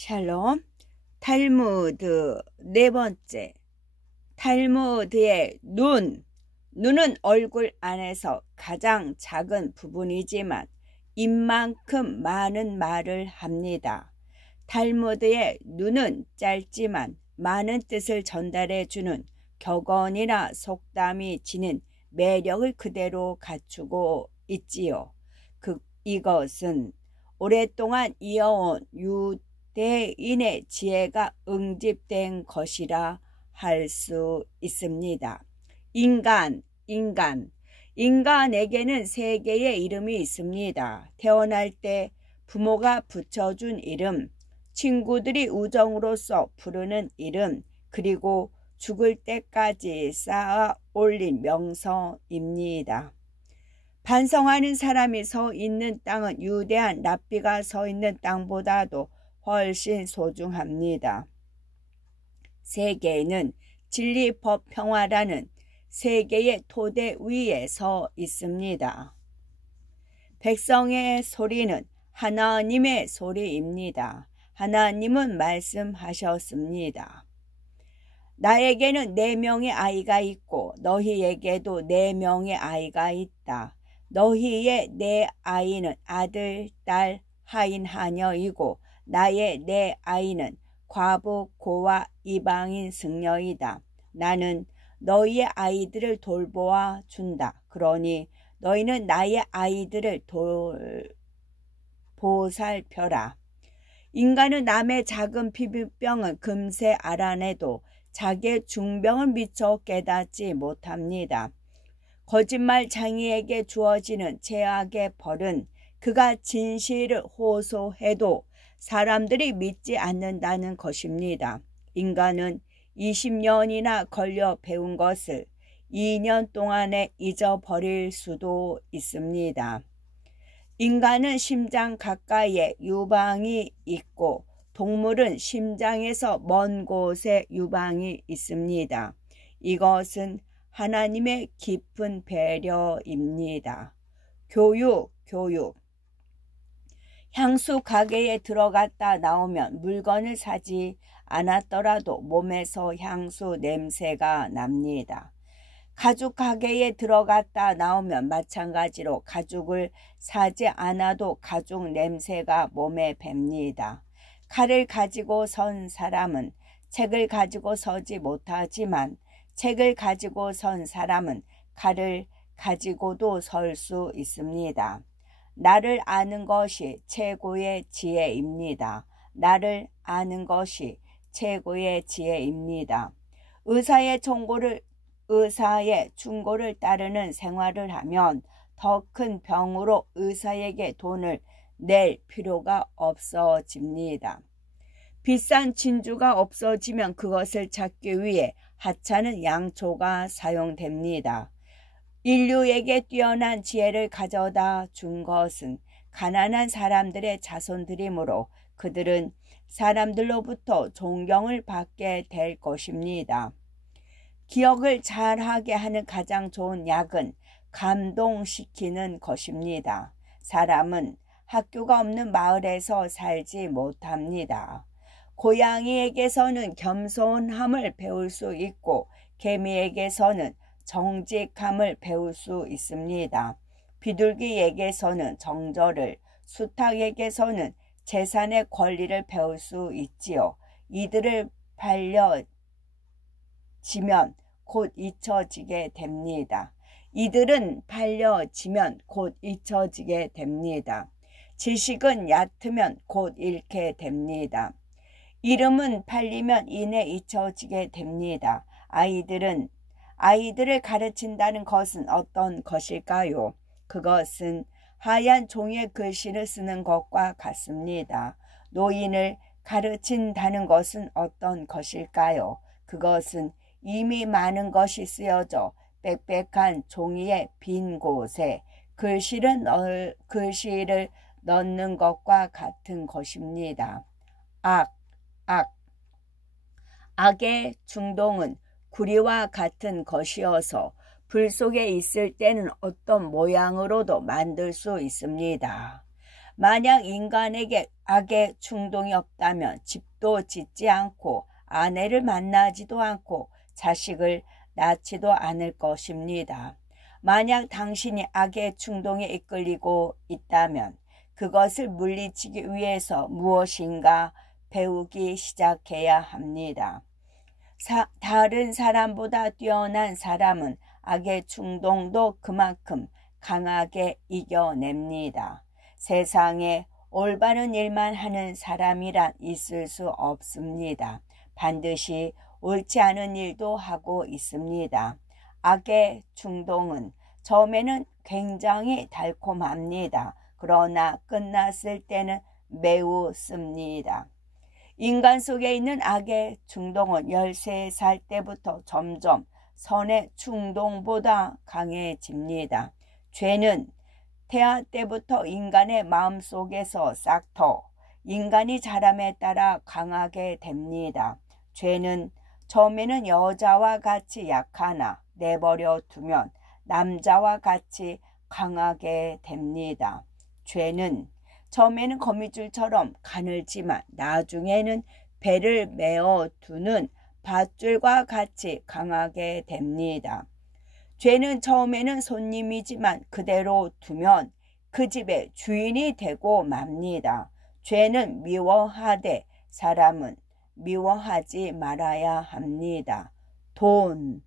샬롬. 탈무드 네 번째. 탈무드의 눈은 얼굴 안에서 가장 작은 부분이지만 입만큼 많은 말을 합니다. 탈무드의 눈은 짧지만 많은 뜻을 전달해주는 격언이나 속담이 지닌 매력을 그대로 갖추고 있지요. 이것은 오랫동안 이어온 유대인의 지혜가 응집된 것이라 할 수 있습니다. 인간에게는 세 개의 이름이 있습니다. 태어날 때 부모가 붙여준 이름, 친구들이 우정으로서 부르는 이름, 그리고 죽을 때까지 쌓아 올린 명성입니다. 반성하는 사람이 서 있는 땅은 유대한 랍비가 서 있는 땅보다도 훨씬 소중합니다. 세계는 진리, 법, 평화라는 세계의 토대 위에 서 있습니다. 백성의 소리는 하나님의 소리입니다. 하나님은 말씀하셨습니다. 나에게는 4명의 아이가 있고 너희에게도 4명의 아이가 있다. 너희의 4 아이는 아들, 딸, 하인, 하녀이고 나의 4 아이는 과부, 고아, 이방인, 승려이다. 나는 너희의 아이들을 돌보아 준다. 그러니 너희는 나의 아이들을 보살펴라. 인간은 남의 작은 피부병은 금세 알아내도 자기의 중병은 미처 깨닫지 못합니다. 거짓말 장이에게 주어지는 죄악의 벌은 그가 진실을 호소해도 사람들이 믿지 않는다는 것입니다. 인간은 20년이나 걸려 배운 것을 2년 동안에 잊어버릴 수도 있습니다. 인간은 심장 가까이에 유방이 있고 동물은 심장에서 먼 곳에 유방이 있습니다. 이것은 하나님의 깊은 배려입니다. 교육. 향수 가게에 들어갔다 나오면 물건을 사지 않았더라도 몸에서 향수 냄새가 납니다. 가죽 가게에 들어갔다 나오면 마찬가지로 가죽을 사지 않아도 가죽 냄새가 몸에 뱄니다. 칼을 가지고 선 사람은 책을 가지고 서지 못하지만 책을 가지고 선 사람은 칼을 가지고도 설 수 있습니다. 나를 아는 것이 최고의 지혜입니다. 나를 아는 것이 최고의 지혜입니다. 의사의 충고를 따르는 생활을 하면 더 큰 병으로 의사에게 돈을 낼 필요가 없어집니다. 비싼 진주가 없어지면 그것을 찾기 위해 하찮은 양초가 사용됩니다. 인류에게 뛰어난 지혜를 가져다 준 것은 가난한 사람들의 자손들이므로 그들은 사람들로부터 존경을 받게 될 것입니다. 기억을 잘하게 하는 가장 좋은 약은 감동시키는 것입니다. 사람은 학교가 없는 마을에서 살지 못합니다. 고양이에게서는 겸손함을 배울 수 있고 개미에게서는 정직함을 배울 수 있습니다. 비둘기에게서는 정절을, 수탉에게서는 재산의 권리를 배울 수 있지요. 이들을 팔려지면 곧 잊혀지게 됩니다. 이들은 팔려지면 곧 잊혀지게 됩니다. 지식은 얕으면 곧 잃게 됩니다. 이름은 팔리면 이내 잊혀지게 됩니다. 아이들을 가르친다는 것은 어떤 것일까요? 그것은 하얀 종이에 글씨를 쓰는 것과 같습니다. 노인을 가르친다는 것은 어떤 것일까요? 그것은 이미 많은 것이 쓰여져 빽빽한 종이의 빈 곳에 글씨를 넣는 것과 같은 것입니다. 악의 충동은 구리와 같은 것이어서 불 속에 있을 때는 어떤 모양으로도 만들 수 있습니다. 만약 인간에게 악의 충동이 없다면 집도 짓지 않고 아내를 만나지도 않고 자식을 낳지도 않을 것입니다. 만약 당신이 악의 충동에 이끌리고 있다면 그것을 물리치기 위해서 무엇인가 배우기 시작해야 합니다. 다른 사람보다 뛰어난 사람은 악의 충동도 그만큼 강하게 이겨냅니다. 세상에 올바른 일만 하는 사람이란 있을 수 없습니다. 반드시 옳지 않은 일도 하고 있습니다. 악의 충동은 처음에는 굉장히 달콤합니다. 그러나 끝났을 때는 매우 씁니다. 인간 속에 있는 악의 충동은 13살 때부터 점점 선의 충동보다 강해집니다. 죄는 태아 때부터 인간의 마음속에서 싹터 인간이 자람에 따라 강하게 됩니다. 죄는 처음에는 여자와 같이 약하나 내버려 두면 남자와 같이 강하게 됩니다. 죄는 처음에는 거미줄처럼 가늘지만 나중에는 배를 메어 두는 밧줄과 같이 강하게 됩니다. 죄는 처음에는 손님이지만 그대로 두면 그 집의 주인이 되고 맙니다. 죄는 미워하되 사람은 미워하지 말아야 합니다. 돈.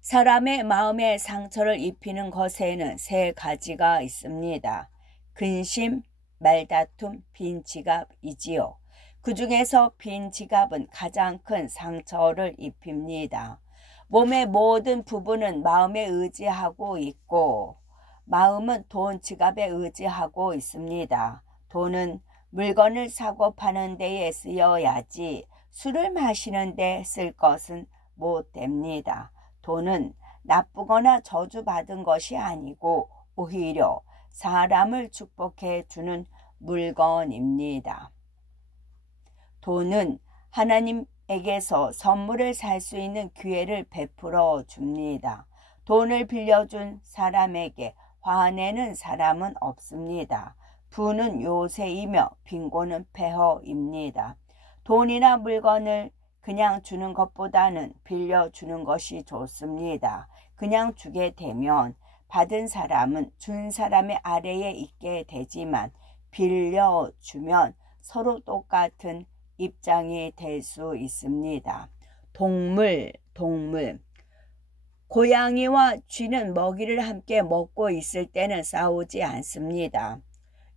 사람의 마음에 상처를 입히는 것에는 3가지가 있습니다. 근심, 말다툼, 빈 지갑이지요. 그 중에서 빈 지갑은 가장 큰 상처를 입힙니다. 몸의 모든 부분은 마음에 의지하고 있고 마음은 돈 지갑에 의지하고 있습니다. 돈은 물건을 사고 파는 데에 쓰여야지 술을 마시는 데 쓸 것은 못 됩니다. 돈은 나쁘거나 저주받은 것이 아니고 오히려 사람을 축복해 주는 물건입니다. 돈은 하나님에게서 선물을 살 수 있는 기회를 베풀어 줍니다. 돈을 빌려준 사람에게 화내는 사람은 없습니다. 부는 요새이며 빈곤은 폐허입니다. 돈이나 물건을 그냥 주는 것보다는 빌려주는 것이 좋습니다. 그냥 주게 되면 받은 사람은 준 사람의 아래에 있게 되지만 빌려주면 서로 똑같은 입장이 될 수 있습니다. 동물. 고양이와 쥐는 먹이를 함께 먹고 있을 때는 싸우지 않습니다.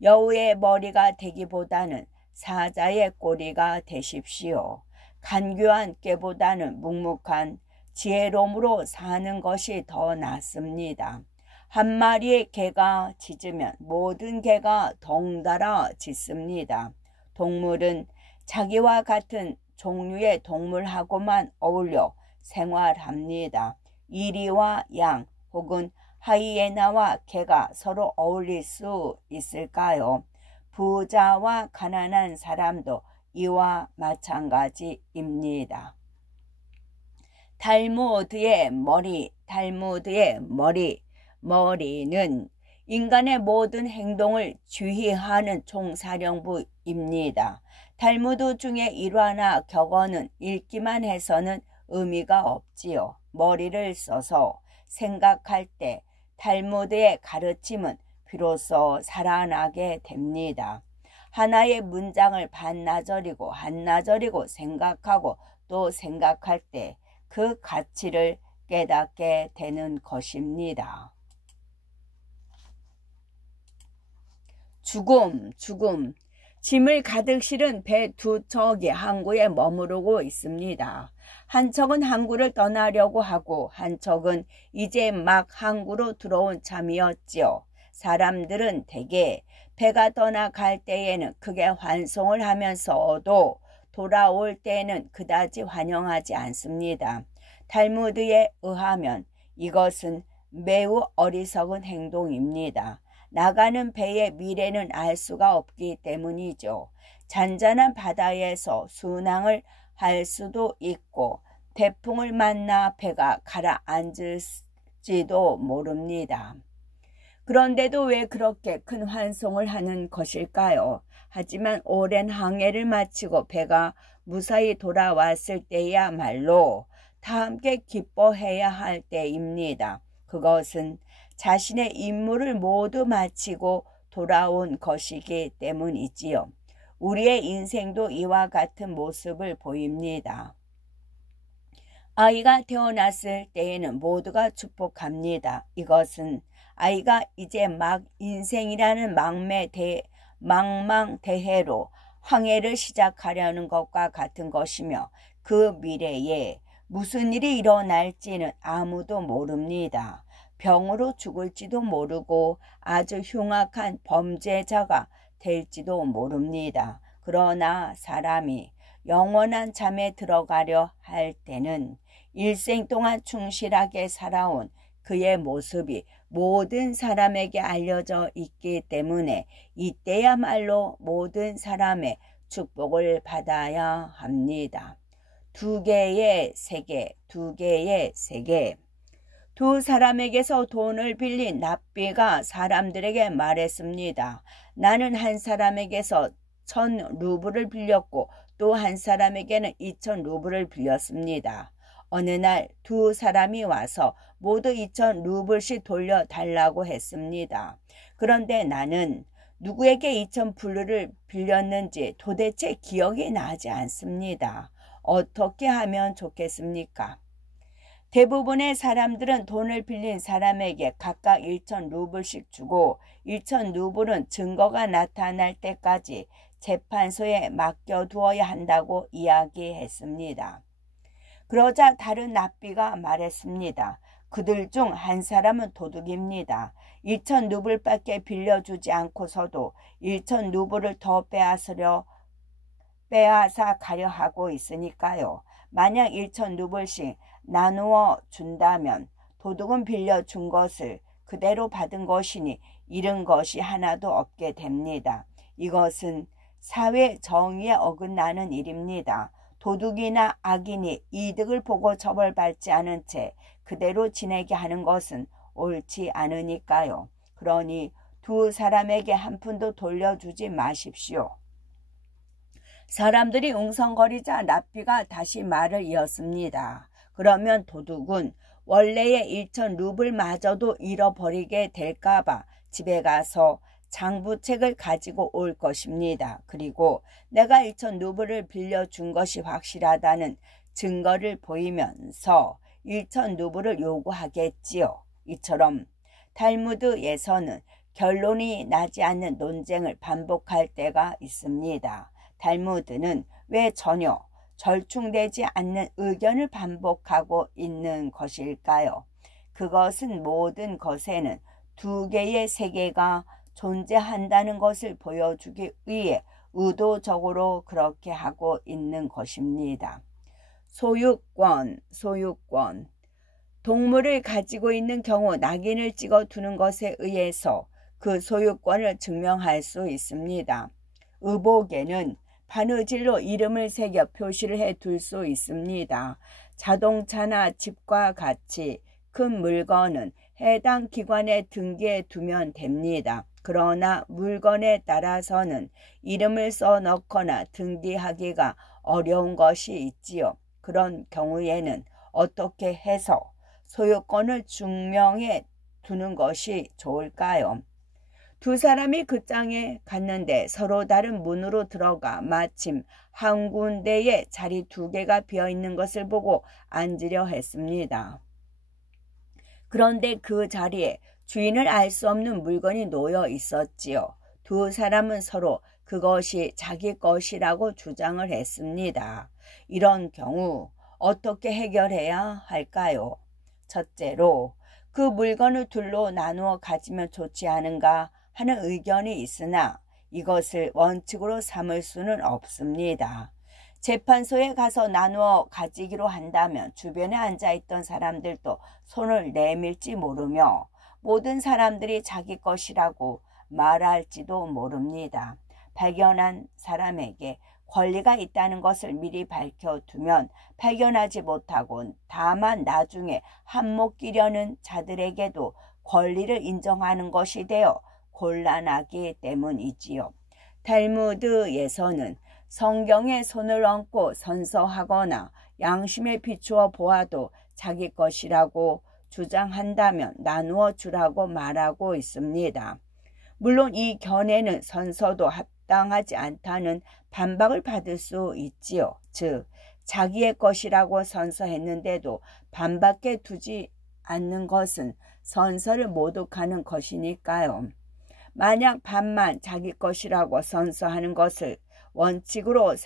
여우의 머리가 되기보다는 사자의 꼬리가 되십시오. 간교한 꾀보다는 묵묵한 지혜로움으로 사는 것이 더 낫습니다. 한 마리의 개가 짖으면 모든 개가 덩달아 짖습니다. 동물은 자기와 같은 종류의 동물하고만 어울려 생활합니다. 이리와 양 혹은 하이에나와 개가 서로 어울릴 수 있을까요? 부자와 가난한 사람도 이와 마찬가지입니다. 탈무드의 머리. 머리는 인간의 모든 행동을 지휘하는 총사령부입니다. 탈무드 중에 일화나 격언은 읽기만 해서는 의미가 없지요. 머리를 써서 생각할 때 탈무드의 가르침은 비로소 살아나게 됩니다. 하나의 문장을 반나절이고 한나절이고 생각하고 또 생각할 때 그 가치를 깨닫게 되는 것입니다. 죽음. 짐을 가득 실은 배 2척이 항구에 머무르고 있습니다. 한 척은 항구를 떠나려고 하고 한 척은 이제 막 항구로 들어온 참이었지요. 사람들은 대개 배가 떠나갈 때에는 크게 환송을 하면서도 돌아올 때에는 그다지 환영하지 않습니다. 탈무드에 의하면 이것은 매우 어리석은 행동입니다. 나가는 배의 미래는 알 수가 없기 때문이죠. 잔잔한 바다에서 순항을 할 수도 있고 태풍을 만나 배가 가라앉을지도 모릅니다. 그런데도 왜 그렇게 큰 환송을 하는 것일까요? 하지만 오랜 항해를 마치고 배가 무사히 돌아왔을 때야말로 다 함께 기뻐해야 할 때입니다. 그것은 자신의 임무를 모두 마치고 돌아온 것이기 때문이지요. 우리의 인생도 이와 같은 모습을 보입니다. 아이가 태어났을 때에는 모두가 축복합니다. 이것은 아이가 이제 막 인생이라는 망망대해로 항해를 시작하려는 것과 같은 것이며 그 미래에 무슨 일이 일어날지는 아무도 모릅니다. 병으로 죽을지도 모르고 아주 흉악한 범죄자가 될지도 모릅니다. 그러나 사람이 영원한 잠에 들어가려 할 때는 일생 동안 충실하게 살아온 그의 모습이 모든 사람에게 알려져 있기 때문에 이때야말로 모든 사람의 축복을 받아야 합니다. 두 개의 세계. 두 사람에게서 돈을 빌린 납비가 사람들에게 말했습니다. 나는 한 사람에게서 1000루블을 빌렸고 또 한 사람에게는 2000루블을 빌렸습니다. 어느 날 두 사람이 와서 모두 2000루블씩 돌려달라고 했습니다. 그런데 나는 누구에게 2000불을 빌렸는지 도대체 기억이 나지 않습니다. 어떻게 하면 좋겠습니까? 대부분의 사람들은 돈을 빌린 사람에게 각각 1000루블씩 주고 1000루블은 증거가 나타날 때까지 재판소에 맡겨두어야 한다고 이야기했습니다. 그러자 다른 납비가 말했습니다. 그들 중 한 사람은 도둑입니다. 1000루블밖에 빌려주지 않고서도 1000루블을 더 빼앗아 가려 하고 있으니까요. 만약 1000루블씩 나누어 준다면 도둑은 빌려준 것을 그대로 받은 것이니 잃은 것이 하나도 없게 됩니다. 이것은 사회 정의에 어긋나는 일입니다. 도둑이나 악인이 이득을 보고 처벌받지 않은 채 그대로 지내게 하는 것은 옳지 않으니까요. 그러니 두 사람에게 한 푼도 돌려주지 마십시오. 사람들이 웅성거리자 납비가 다시 말을 이었습니다. 그러면 도둑은 원래의 1000루블마저도 잃어버리게 될까봐 집에 가서 장부책을 가지고 올 것입니다. 그리고 내가 1000루블을 빌려준 것이 확실하다는 증거를 보이면서 1000루블을 요구하겠지요. 이처럼 탈무드에서는 결론이 나지 않는 논쟁을 반복할 때가 있습니다. 탈무드는 왜 전혀 절충되지 않는 의견을 반복하고 있는 것일까요? 그것은 모든 것에는 두 개의 세계가 존재한다는 것을 보여주기 위해 의도적으로 그렇게 하고 있는 것입니다. 소유권. 동물을 가지고 있는 경우 낙인을 찍어 두는 것에 의해서 그 소유권을 증명할 수 있습니다. 의복에는 바느질로 이름을 새겨 표시를 해둘 수 있습니다. 자동차나 집과 같이 큰 물건은 해당 기관에 등기해 두면 됩니다. 그러나 물건에 따라서는 이름을 써넣거나 등기하기가 어려운 것이 있지요. 그런 경우에는 어떻게 해서 소유권을 증명해 두는 것이 좋을까요? 두 사람이 그 장에 갔는데 서로 다른 문으로 들어가 마침 한 군데에 자리 2개가 비어있는 것을 보고 앉으려 했습니다. 그런데 그 자리에 주인을 알 수 없는 물건이 놓여 있었지요. 두 사람은 서로 그것이 자기 것이라고 주장을 했습니다. 이런 경우 어떻게 해결해야 할까요? 첫째로 그 물건을 둘로 나누어 가지면 좋지 않은가 하는 의견이 있으나 이것을 원칙으로 삼을 수는 없습니다. 재판소에 가서 나누어 가지기로 한다면 주변에 앉아있던 사람들도 손을 내밀지 모르며 모든 사람들이 자기 것이라고 말할지도 모릅니다. 발견한 사람에게 권리가 있다는 것을 미리 밝혀두면 발견하지 못하고 다만 나중에 한몫 끼려는 자들에게도 권리를 인정하는 것이 되어 곤란하기 때문이지요. 탈무드에서는 성경에 손을 얹고 선서하거나 양심에 비추어 보아도 자기 것이라고 주장한다면 나누어 주라고 말하고 있습니다. 물론 이 견해는 선서도 합당하지 않다는 반박을 받을 수 있지요. 즉 자기의 것이라고 선서했는데도 반밖에 두지 않는 것은 선서를 모독하는 것이니까요. 만약 반만 자기 것이라고 선서하는 것을 원칙으로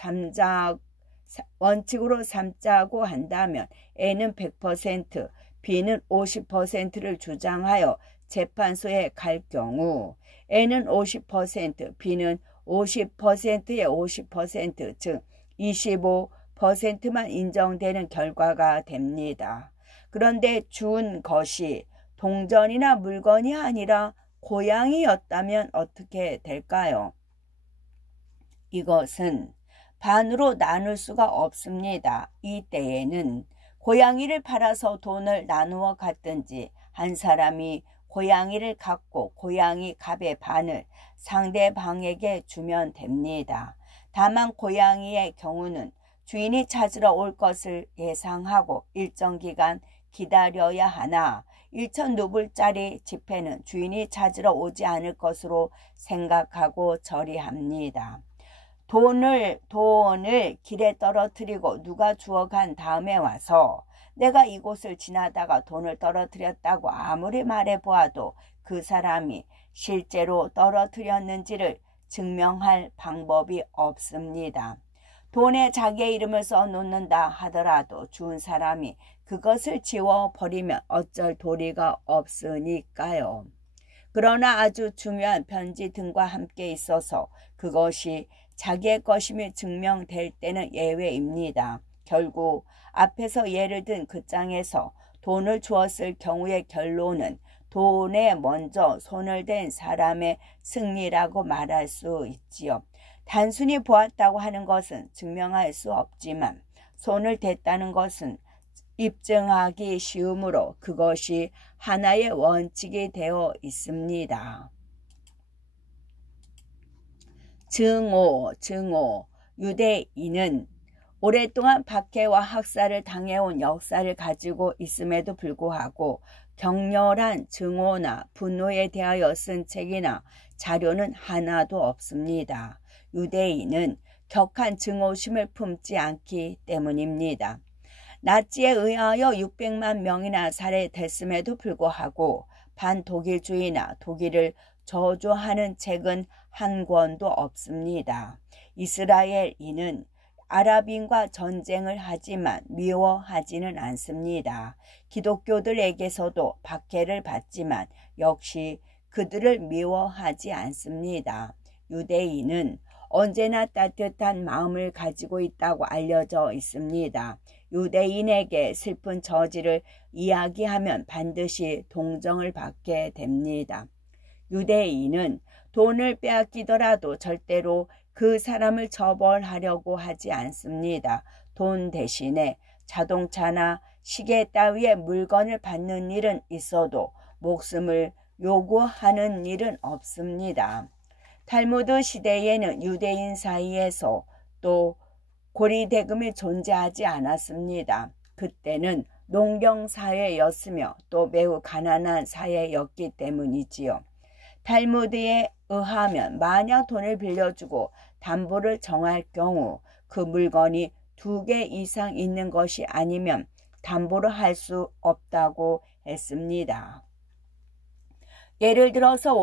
삼자고 한다면 A는 100%, B는 50%를 주장하여 재판소에 갈 경우 A는 50%, B는 50%의 50%, 즉 25%만 인정되는 결과가 됩니다. 그런데 준 것이 동전이나 물건이 아니라 고양이였다면 어떻게 될까요? 이것은 반으로 나눌 수가 없습니다. 이때에는 고양이를 팔아서 돈을 나누어 갔든지 한 사람이 고양이를 갖고 고양이 값의 반을 상대방에게 주면 됩니다. 다만 고양이의 경우는 주인이 찾으러 올 것을 예상하고 일정 기간 기다려야 하나 1,000루블짜리 지폐는 주인이 찾으러 오지 않을 것으로 생각하고 처리합니다. 돈을 길에 떨어뜨리고 누가 주워간 다음에 와서 내가 이곳을 지나다가 돈을 떨어뜨렸다고 아무리 말해보아도 그 사람이 실제로 떨어뜨렸는지를 증명할 방법이 없습니다. 돈에 자기의 이름을 써놓는다 하더라도 주운 사람이 그것을 지워버리면 어쩔 도리가 없으니까요. 그러나 아주 중요한 편지 등과 함께 있어서 그것이 자기의 것임이 증명될 때는 예외입니다. 결국 앞에서 예를 든 그 장에서 돈을 주었을 경우의 결론은 돈에 먼저 손을 댄 사람의 승리라고 말할 수 있지요. 단순히 보았다고 하는 것은 증명할 수 없지만 손을 댔다는 것은 입증하기 쉬우므로 그것이 하나의 원칙이 되어 있습니다. 증오. 유대인은 오랫동안 박해와 학살을 당해온 역사를 가지고 있음에도 불구하고 격렬한 증오나 분노에 대하여 쓴 책이나 자료는 하나도 없습니다. 유대인은 격한 증오심을 품지 않기 때문입니다. 나치에 의하여 600만 명이나 살해됐음에도 불구하고 반독일주의나 독일을 저주하는 책은 한 권도 없습니다. 이스라엘인은 아랍인과 전쟁을 하지만 미워하지는 않습니다. 기독교들에게서도 박해를 받지만 역시 그들을 미워하지 않습니다. 유대인은 언제나 따뜻한 마음을 가지고 있다고 알려져 있습니다. 유대인에게 슬픈 저지를 이야기하면 반드시 동정을 받게 됩니다. 유대인은 돈을 빼앗기더라도 절대로 그 사람을 처벌하려고 하지 않습니다. 돈 대신에 자동차나 시계 따위의 물건을 받는 일은 있어도 목숨을 요구하는 일은 없습니다. 탈무드 시대에는 유대인 사이에서 또 고리대금이 존재하지 않았습니다. 그때는 농경사회였으며 또 매우 가난한 사회였기 때문이지요. 탈무드에 의하면 만약 돈을 빌려주고 담보를 정할 경우 그 물건이 2개 이상 있는 것이 아니면 담보를 할 수 없다고 했습니다. 예를 들어서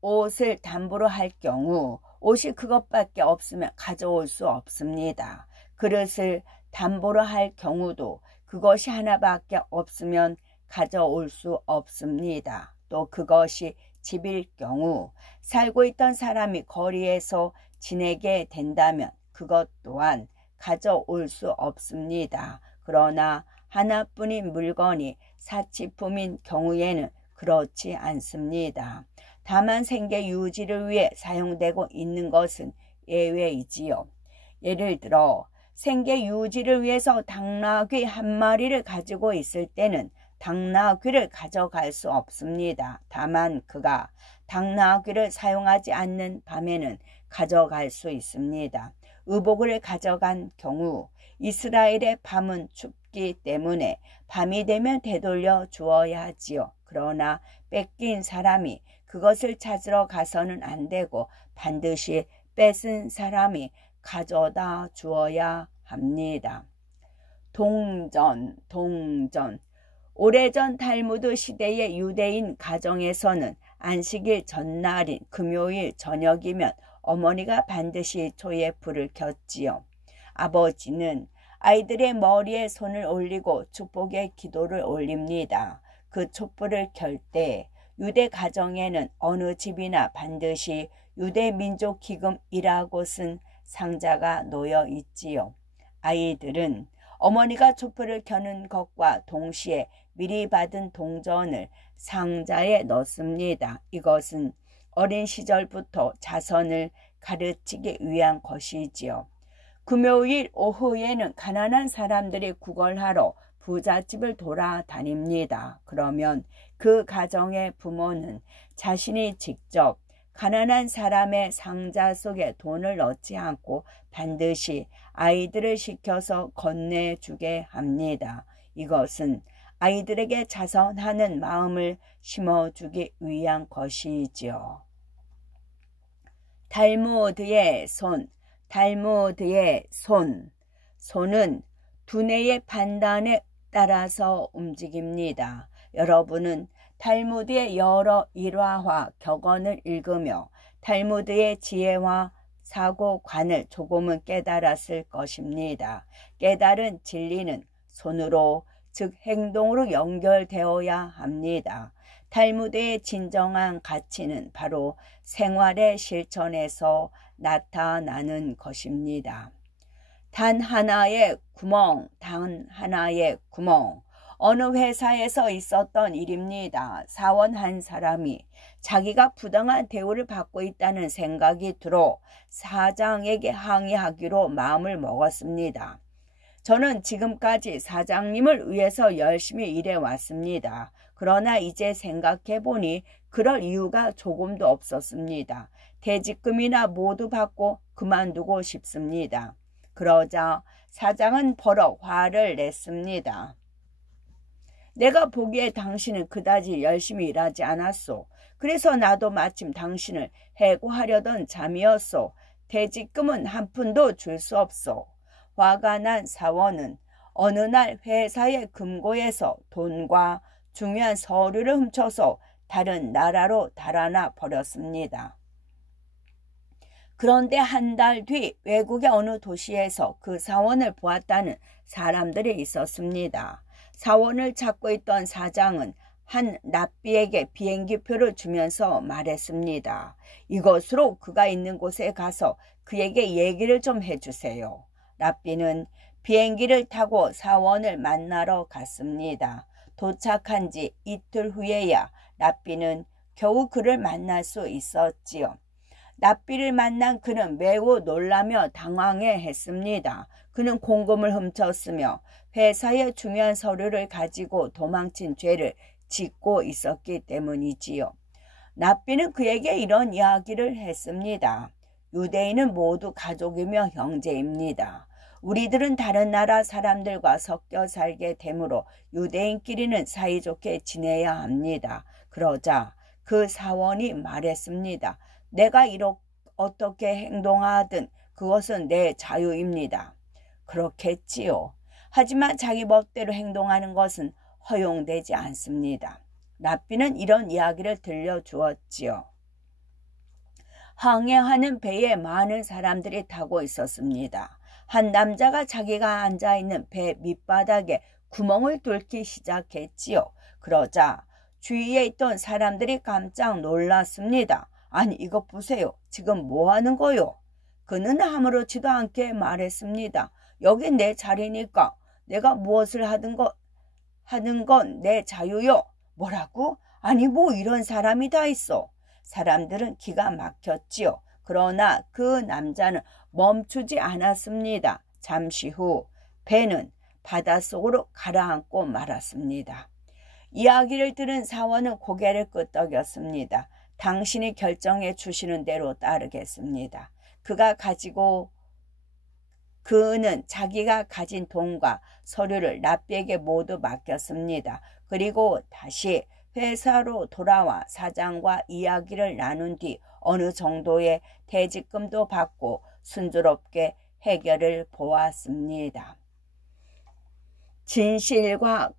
옷을 담보로 할 경우 옷이 그것밖에 없으면 가져올 수 없습니다. 그릇을 담보로 할 경우도 그것이 하나밖에 없으면 가져올 수 없습니다. 또 그것이 집일 경우 살고 있던 사람이 거리에서 지내게 된다면 그것 또한 가져올 수 없습니다. 그러나 하나뿐인 물건이 사치품인 경우에는 그렇지 않습니다. 다만 생계 유지를 위해 사용되고 있는 것은 예외이지요. 예를 들어 생계 유지를 위해서 당나귀 한 마리를 가지고 있을 때는 당나귀를 가져갈 수 없습니다. 다만 그가 당나귀를 사용하지 않는 밤에는 가져갈 수 있습니다. 의복을 가져간 경우 이스라엘의 밤은 춥기 때문에 밤이 되면 되돌려 주어야 하지요. 그러나 뺏긴 사람이 그것을 찾으러 가서는 안 되고 반드시 뺏은 사람이 가져다 주어야 합니다. 동전. 오래전 탈무드 시대의 유대인 가정에서는 안식일 전날인 금요일 저녁이면 어머니가 반드시 조에 불을 켰지요. 아버지는 아이들의 머리에 손을 올리고 축복의 기도를 올립니다. 그 촛불을 켤 때 유대 가정에는 어느 집이나 반드시 유대 민족 기금이라고 쓴 상자가 놓여 있지요. 아이들은 어머니가 촛불을 켜는 것과 동시에 미리 받은 동전을 상자에 넣습니다. 이것은 어린 시절부터 자선을 가르치기 위한 것이지요. 금요일 오후에는 가난한 사람들이 구걸하러 부잣집을 돌아다닙니다. 그러면 그 가정의 부모는 자신이 직접 가난한 사람의 상자 속에 돈을 넣지 않고 반드시 아이들을 시켜서 건네주게 합니다. 이것은 아이들에게 자선하는 마음을 심어주기 위한 것이지요. 달무드의 손. 손은 두뇌의 판단에 따라서 움직입니다. 여러분은 탈무드의 여러 일화와 격언을 읽으며 탈무드의 지혜와 사고관을 조금은 깨달았을 것입니다. 깨달은 진리는 손으로, 즉 행동으로 연결되어야 합니다. 탈무드의 진정한 가치는 바로 생활의 실천에서 나타나는 것입니다. 단 하나의 구멍. 어느 회사에서 있었던 일입니다. 사원 한 사람이 자기가 부당한 대우를 받고 있다는 생각이 들어 사장에게 항의하기로 마음을 먹었습니다. 저는 지금까지 사장님을 위해서 열심히 일해왔습니다. 그러나 이제 생각해보니 그럴 이유가 조금도 없었습니다. 퇴직금이나 모두 받고 그만두고 싶습니다. 그러자 사장은 버럭 화를 냈습니다. 내가 보기에 당신은 그다지 열심히 일하지 않았소. 그래서 나도 마침 당신을 해고하려던 잠이었소. 퇴직금은 한 푼도 줄 수 없소. 화가 난 사원은 어느 날 회사의 금고에서 돈과 중요한 서류를 훔쳐서 다른 나라로 달아나 버렸습니다. 그런데 한 달 뒤 외국의 어느 도시에서 그 사원을 보았다는 사람들이 있었습니다. 사원을 찾고 있던 사장은 한 랍비에게 비행기표를 주면서 말했습니다. 이것으로 그가 있는 곳에 가서 그에게 얘기를 좀 해주세요. 랍비는 비행기를 타고 사원을 만나러 갔습니다. 도착한 지 이틀 후에야 랍비는 겨우 그를 만날 수 있었지요. 랍비를 만난 그는 매우 놀라며 당황해 했습니다. 그는 공금을 훔쳤으며 회사의 중요한 서류를 가지고 도망친 죄를 짓고 있었기 때문이지요. 랍비는 그에게 이런 이야기를 했습니다. 유대인은 모두 가족이며 형제입니다. 우리들은 다른 나라 사람들과 섞여 살게 되므로 유대인끼리는 사이좋게 지내야 합니다. 그러자 그 사원이 말했습니다. 내가 어떻게 행동하든 그것은 내 자유입니다. 그렇겠지요. 하지만 자기 멋대로 행동하는 것은 허용되지 않습니다. 랍비는 이런 이야기를 들려주었지요. 항해하는 배에 많은 사람들이 타고 있었습니다. 한 남자가 자기가 앉아있는 배 밑바닥에 구멍을 뚫기 시작했지요. 그러자 주위에 있던 사람들이 깜짝 놀랐습니다. 아니 이것 보세요. 지금 뭐 하는 거요? 그는 아무렇지도 않게 말했습니다. 여기 내 자리니까 내가 무엇을 하는 건 내 자유요. 뭐라고? 아니 뭐 이런 사람이 다 있어. 사람들은 기가 막혔지요. 그러나 그 남자는 멈추지 않았습니다. 잠시 후 배는 바닷속으로 가라앉고 말았습니다. 이야기를 들은 사원은 고개를 끄덕였습니다. 당신이 결정해 주시는 대로 따르겠습니다. 그는 자기가 가진 돈과 서류를 랍비에게 모두 맡겼습니다. 그리고 다시 회사로 돌아와 사장과 이야기를 나눈 뒤 어느 정도의 퇴직금도 받고 순조롭게 해결을 보았습니다. 진실과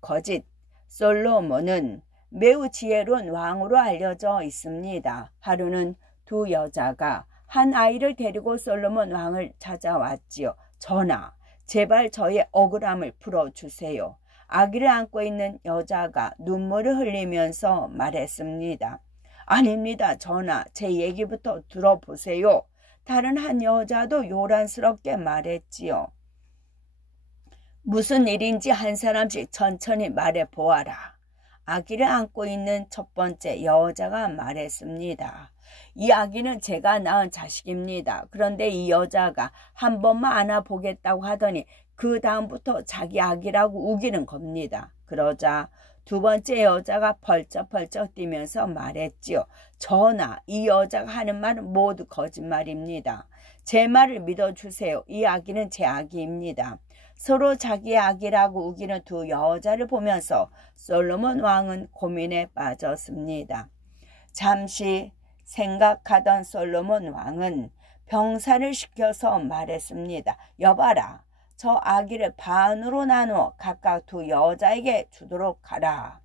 거짓. 솔로몬은 매우 지혜로운 왕으로 알려져 있습니다. 하루는 두 여자가 한 아이를 데리고 솔로몬 왕을 찾아왔지요. 전하, 제발 저의 억울함을 풀어주세요. 아기를 안고 있는 여자가 눈물을 흘리면서 말했습니다. 아닙니다, 전하. 제 얘기부터 들어보세요. 다른 한 여자도 요란스럽게 말했지요. 무슨 일인지 한 사람씩 천천히 말해보아라. 아기를 안고 있는 첫 번째 여자가 말했습니다. 이 아기는 제가 낳은 자식입니다. 그런데 이 여자가 한 번만 안아보겠다고 하더니 그 다음부터 자기 아기라고 우기는 겁니다. 그러자 두 번째 여자가 펄쩍펄쩍 뛰면서 말했지요. 전하, 이 여자가 하는 말은 모두 거짓말입니다. 제 말을 믿어주세요. 이 아기는 제 아기입니다. 서로 자기 아기라고 우기는 두 여자를 보면서 솔로몬 왕은 고민에 빠졌습니다. 잠시 생각하던 솔로몬 왕은 병사를 시켜서 말했습니다. 여봐라, 저 아기를 반으로 나누어 각각 두 여자에게 주도록 하라.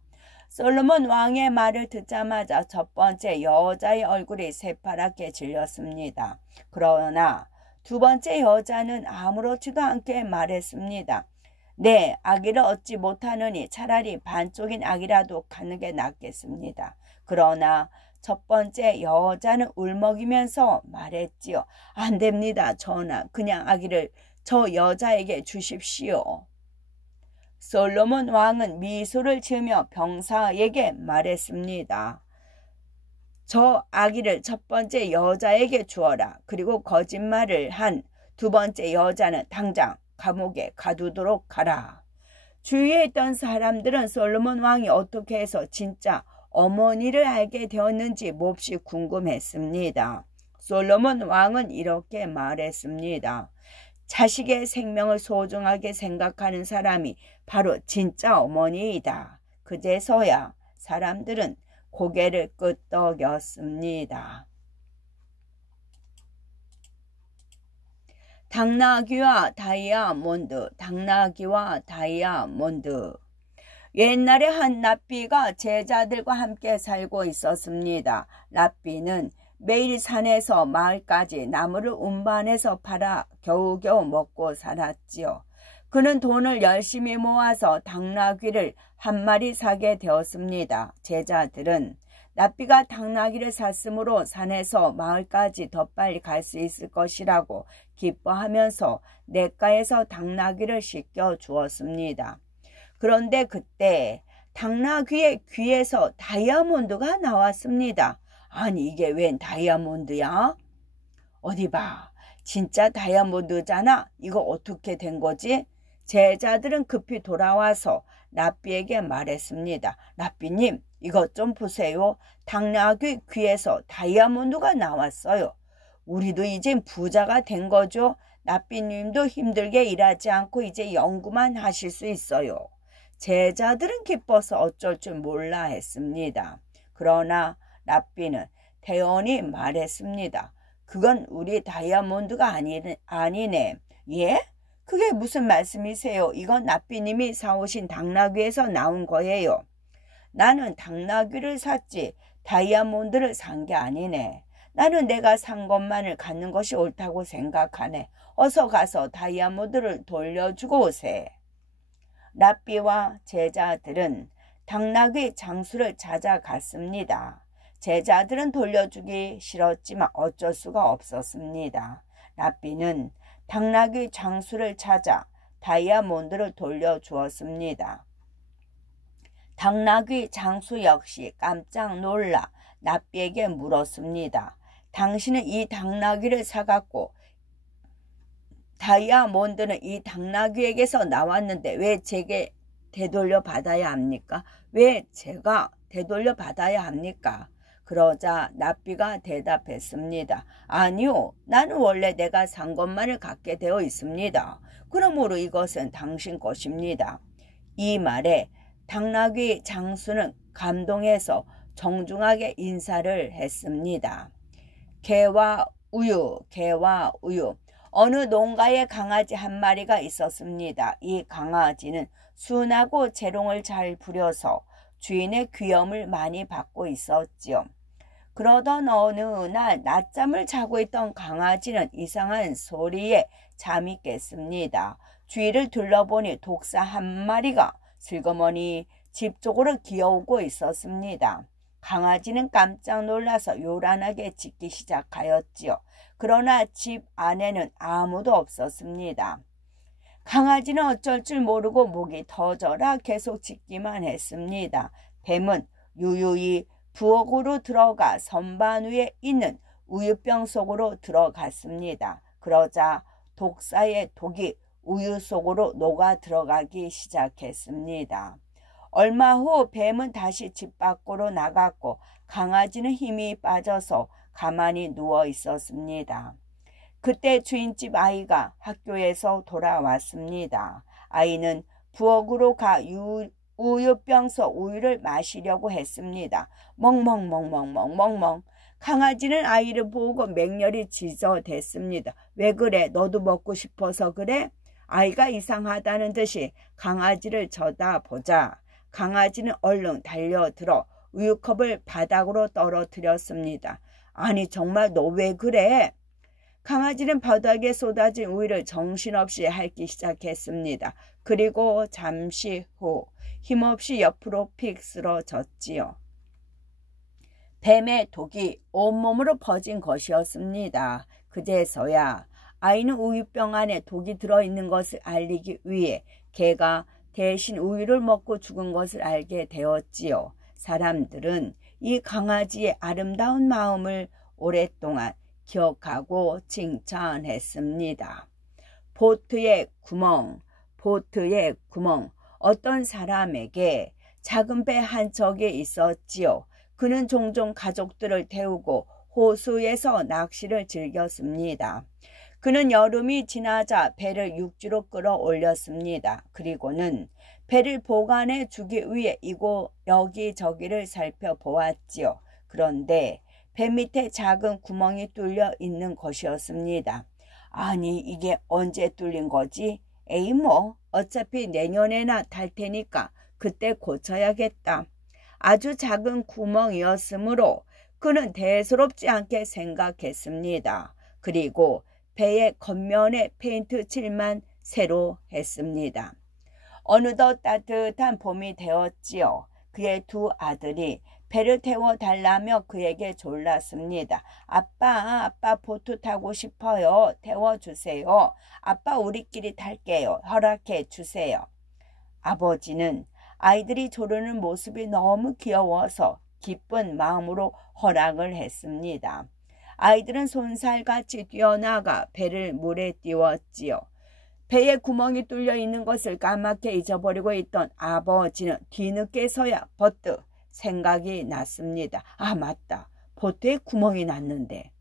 솔로몬 왕의 말을 듣자마자 첫 번째 여자의 얼굴이 새파랗게 질렸습니다. 그러나 두 번째 여자는 아무렇지도 않게 말했습니다. 네, 아기를 얻지 못하느니 차라리 반쪽인 아기라도 갖는 게 낫겠습니다. 그러나 첫 번째 여자는 울먹이면서 말했지요. 안 됩니다, 전하. 그냥 아기를 저 여자에게 주십시오. 솔로몬 왕은 미소를 지으며 병사에게 말했습니다. 저 아기를 첫 번째 여자에게 주어라. 그리고 거짓말을 한 두 번째 여자는 당장 감옥에 가두도록 하라. 주위에 있던 사람들은 솔로몬 왕이 어떻게 해서 진짜 어머니를 알게 되었는지 몹시 궁금했습니다. 솔로몬 왕은 이렇게 말했습니다. 자식의 생명을 소중하게 생각하는 사람이 바로 진짜 어머니이다. 그제서야 사람들은 고개를 끄덕였습니다. 당나귀와 다이아몬드. 옛날에 한 랍비가 제자들과 함께 살고 있었습니다. 랍비는 매일 산에서 마을까지 나무를 운반해서 팔아 겨우겨우 먹고 살았지요. 그는 돈을 열심히 모아서 당나귀를 한 마리 사게 되었습니다. 제자들은 랍비가 당나귀를 샀으므로 산에서 마을까지 더 빨리 갈 수 있을 것이라고 기뻐하면서 냇가에서 당나귀를 씻겨 주었습니다. 그런데 그때 당나귀의 귀에서 다이아몬드가 나왔습니다. 아니, 이게 웬 다이아몬드야? 어디 봐. 진짜 다이아몬드잖아. 이거 어떻게 된 거지? 제자들은 급히 돌아와서 랍비에게 말했습니다. 랍비님, 이것 좀 보세요. 당나귀 귀에서 다이아몬드가 나왔어요. 우리도 이젠 부자가 된 거죠. 랍비님도 힘들게 일하지 않고 이제 연구만 하실 수 있어요. 제자들은 기뻐서 어쩔 줄 몰라 했습니다. 그러나 랍비는 태연히 말했습니다. 그건 우리 다이아몬드가 아니네. 예? 그게 무슨 말씀이세요? 이건 랍비님이 사오신 당나귀에서 나온 거예요. 나는 당나귀를 샀지 다이아몬드를 산 게 아니네. 나는 내가 산 것만을 갖는 것이 옳다고 생각하네. 어서 가서 다이아몬드를 돌려주고 오세. 랍비와 제자들은 당나귀 장수를 찾아갔습니다. 제자들은 돌려주기 싫었지만 어쩔 수가 없었습니다. 랍비는 당나귀 장수를 찾아 다이아몬드를 돌려주었습니다. 당나귀 장수 역시 깜짝 놀라 랍비에게 물었습니다. 당신은 이 당나귀를 사갖고 다이아몬드는 이 당나귀에게서 나왔는데 왜 제게 되돌려 받아야 합니까? 왜 제가 되돌려 받아야 합니까? 그러자 납비가 대답했습니다. 아니요, 나는 원래 내가 산 것만을 갖게 되어 있습니다. 그러므로 이것은 당신 것입니다. 이 말에 당나귀 장수는 감동해서 정중하게 인사를 했습니다. 개와 우유, 개와 우유. 어느 농가에 강아지 한 마리가 있었습니다. 이 강아지는 순하고 재롱을 잘 부려서 주인의 귀염을 많이 받고 있었지요. 그러던 어느 날 낮잠을 자고 있던 강아지는 이상한 소리에 잠이 깼습니다. 주위를 둘러보니 독사 한 마리가 슬그머니 집 쪽으로 기어오고 있었습니다. 강아지는 깜짝 놀라서 요란하게 짖기 시작하였지요. 그러나 집 안에는 아무도 없었습니다. 강아지는 어쩔 줄 모르고 목이 터져라 계속 짖기만 했습니다. 뱀은 유유히 부엌으로 들어가 선반 위에 있는 우유병 속으로 들어갔습니다. 그러자 독사의 독이 우유 속으로 녹아 들어가기 시작했습니다. 얼마 후 뱀은 다시 집 밖으로 나갔고 강아지는 힘이 빠져서 가만히 누워 있었습니다. 그때 주인집 아이가 학교에서 돌아왔습니다. 아이는 부엌으로 가 우유병서 우유를 마시려고 했습니다. 멍멍멍멍멍멍멍. 강아지는 아이를 보고 맹렬히 짖어댔습니다. 왜 그래? 너도 먹고 싶어서 그래? 아이가 이상하다는 듯이 강아지를 쳐다보자 강아지는 얼른 달려들어 우유컵을 바닥으로 떨어뜨렸습니다. 아니 정말 너 왜 그래? 강아지는 바닥에 쏟아진 우유를 정신없이 핥기 시작했습니다. 그리고 잠시 후 힘없이 옆으로 픽 쓰러졌지요. 뱀의 독이 온몸으로 퍼진 것이었습니다. 그제서야 아이는 우유병 안에 독이 들어있는 것을 알리기 위해 개가 대신 우유를 먹고 죽은 것을 알게 되었지요. 사람들은 이 강아지의 아름다운 마음을 오랫동안 기억하고 칭찬했습니다. 보트의 구멍, 보트의 구멍. 어떤 사람에게 작은 배 한 척이 있었지요. 그는 종종 가족들을 태우고 호수에서 낚시를 즐겼습니다. 그는 여름이 지나자 배를 육지로 끌어올렸습니다. 그리고는 배를 보관해 주기 위해 여기저기를 살펴보았지요. 그런데 배 밑에 작은 구멍이 뚫려 있는 것이었습니다. 아니 이게 언제 뚫린 거지? 에이 뭐 어차피 내년에나 탈 테니까 그때 고쳐야겠다. 아주 작은 구멍이었으므로 그는 대수롭지 않게 생각했습니다. 그리고 배의 겉면에 페인트 칠만 새로 했습니다. 어느덧 따뜻한 봄이 되었지요. 그의 두 아들이 배를 태워달라며 그에게 졸랐습니다. 아빠 보트 타고 싶어요. 태워주세요. 아빠 우리끼리 탈게요. 허락해 주세요. 아버지는 아이들이 조르는 모습이 너무 귀여워서 기쁜 마음으로 허락을 했습니다. 아이들은 손살같이 뛰어나가 배를 물에 띄웠지요. 배에 구멍이 뚫려 있는 것을 까맣게 잊어버리고 있던 아버지는 뒤늦게서야 버뜩 생각이 났습니다. 아 맞다. 보트에 구멍이 났는데.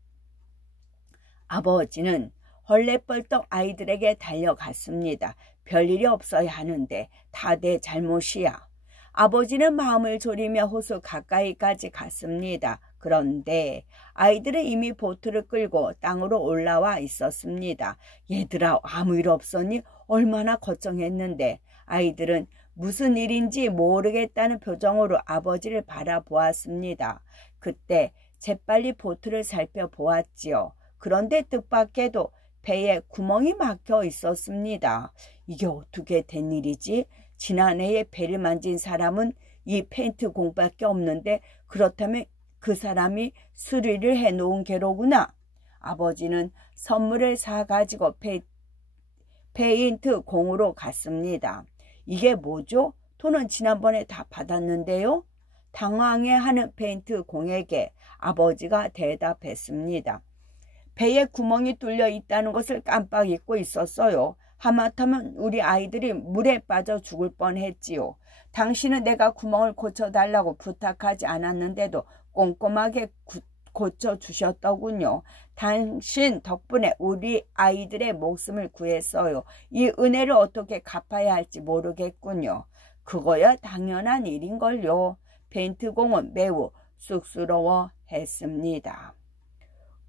아버지는 헐레벌떡 아이들에게 달려갔습니다. 별일이 없어야 하는데 다 내 잘못이야. 아버지는 마음을 졸이며 호수 가까이까지 갔습니다. 그런데 아이들은 이미 보트를 끌고 땅으로 올라와 있었습니다. 얘들아 아무 일 없었니? 얼마나 걱정했는데. 아이들은 무슨 일인지 모르겠다는 표정으로 아버지를 바라보았습니다. 그때 재빨리 보트를 살펴보았지요. 그런데 뜻밖에도 배에 구멍이 막혀 있었습니다. 이게 어떻게 된 일이지? 지난해에 배를 만진 사람은 이 페인트 공밖에 없는데 그렇다면 그 사람이 수리를 해놓은 게로구나. 아버지는 선물을 사가지고 페인트 공으로 갔습니다. 이게 뭐죠? 돈은 지난번에 다 받았는데요. 당황해하는 페인트 공에게 아버지가 대답했습니다. 배에 구멍이 뚫려 있다는 것을 깜빡 잊고 있었어요. 하마터면 우리 아이들이 물에 빠져 죽을 뻔했지요. 당신은 내가 구멍을 고쳐달라고 부탁하지 않았는데도 꼼꼼하게 고쳐주셨더군요. 당신 덕분에 우리 아이들의 목숨을 구했어요. 이 은혜를 어떻게 갚아야 할지 모르겠군요. 그거야 당연한 일인걸요. 벤트공은 매우 쑥스러워했습니다.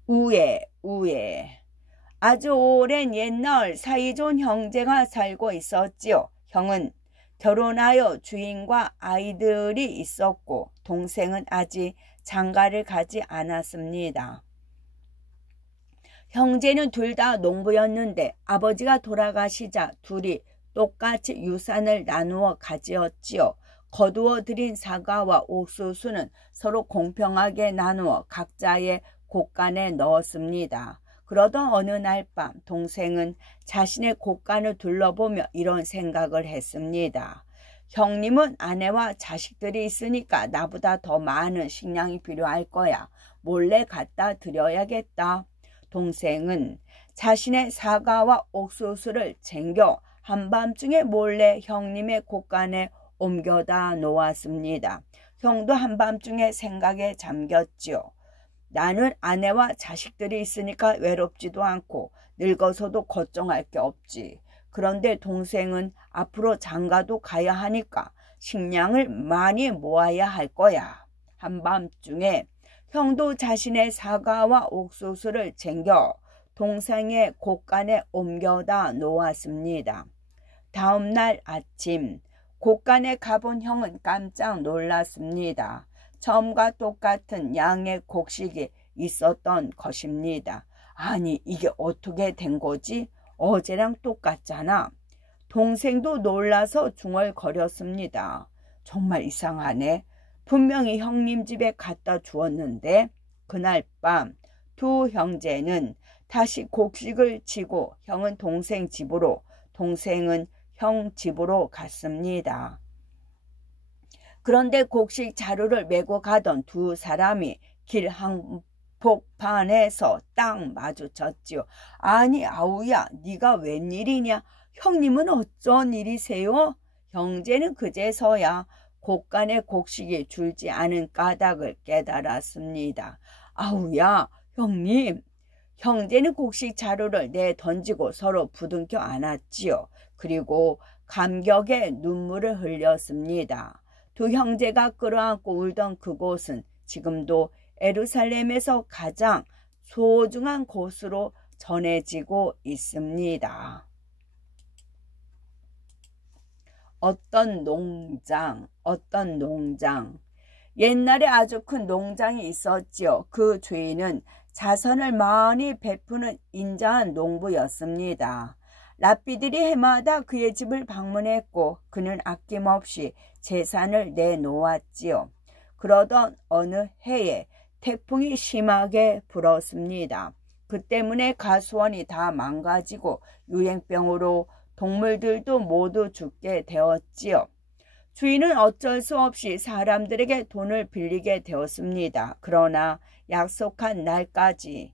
우에. 아주 오랜 옛날 사이좋은 형제가 살고 있었지요. 형은 결혼하여 주인과 아이들이 있었고 동생은 아직 장가를 가지 않았습니다. 형제는 둘 다 농부였는데 아버지가 돌아가시자 둘이 똑같이 유산을 나누어 가지었지요. 거두어 들인 사과와 옥수수는 서로 공평하게 나누어 각자의 곳간에 넣었습니다. 그러던 어느 날 밤 동생은 자신의 곳간을 둘러보며 이런 생각을 했습니다. 형님은 아내와 자식들이 있으니까 나보다 더 많은 식량이 필요할 거야. 몰래 갖다 드려야겠다. 동생은 자신의 사과와 옥수수를 챙겨 한밤중에 몰래 형님의 곳간에 옮겨다 놓았습니다. 형도 한밤중에 생각에 잠겼지요. 나는 아내와 자식들이 있으니까 외롭지도 않고 늙어서도 걱정할 게 없지. 그런데 동생은 앞으로 장가도 가야 하니까 식량을 많이 모아야 할 거야. 한밤중에 형도 자신의 사과와 옥수수를 챙겨 동생의 곳간에 옮겨다 놓았습니다. 다음 날 아침 곳간에 가본 형은 깜짝 놀랐습니다. 처음과 똑같은 양의 곡식이 있었던 것입니다. 아니 이게 어떻게 된 거지? 어제랑 똑같잖아. 동생도 놀라서 중얼거렸습니다. 정말 이상하네. 분명히 형님 집에 갖다 주었는데. 그날 밤 두 형제는 다시 곡식을 지고 형은 동생 집으로, 동생은 형 집으로 갔습니다. 그런데 곡식 자루를 메고 가던 두 사람이 길 한복판에서 딱 마주쳤지요. 아니 아우야, 네가 웬일이냐? 형님은 어쩐 일이세요? 형제는 그제서야 곳간에 곡식이 줄지 않은 까닭을 깨달았습니다. 아우야, 형님. 형제는 곡식 자루를 내던지고 서로 부둥켜 안았지요. 그리고 감격에 눈물을 흘렸습니다. 두 형제가 끌어안고 울던 그곳은 지금도 예루살렘에서 가장 소중한 곳으로 전해지고 있습니다. 어떤 농장. 옛날에 아주 큰 농장이 있었지요. 그 주인은 자선을 많이 베푸는 인자한 농부였습니다. 랍비들이 해마다 그의 집을 방문했고 그는 아낌없이 재산을 내놓았지요. 그러던 어느 해에 태풍이 심하게 불었습니다. 그 때문에 가수원이 다 망가지고 유행병으로 동물들도 모두 죽게 되었지요. 주인은 어쩔 수 없이 사람들에게 돈을 빌리게 되었습니다. 그러나 약속한 날까지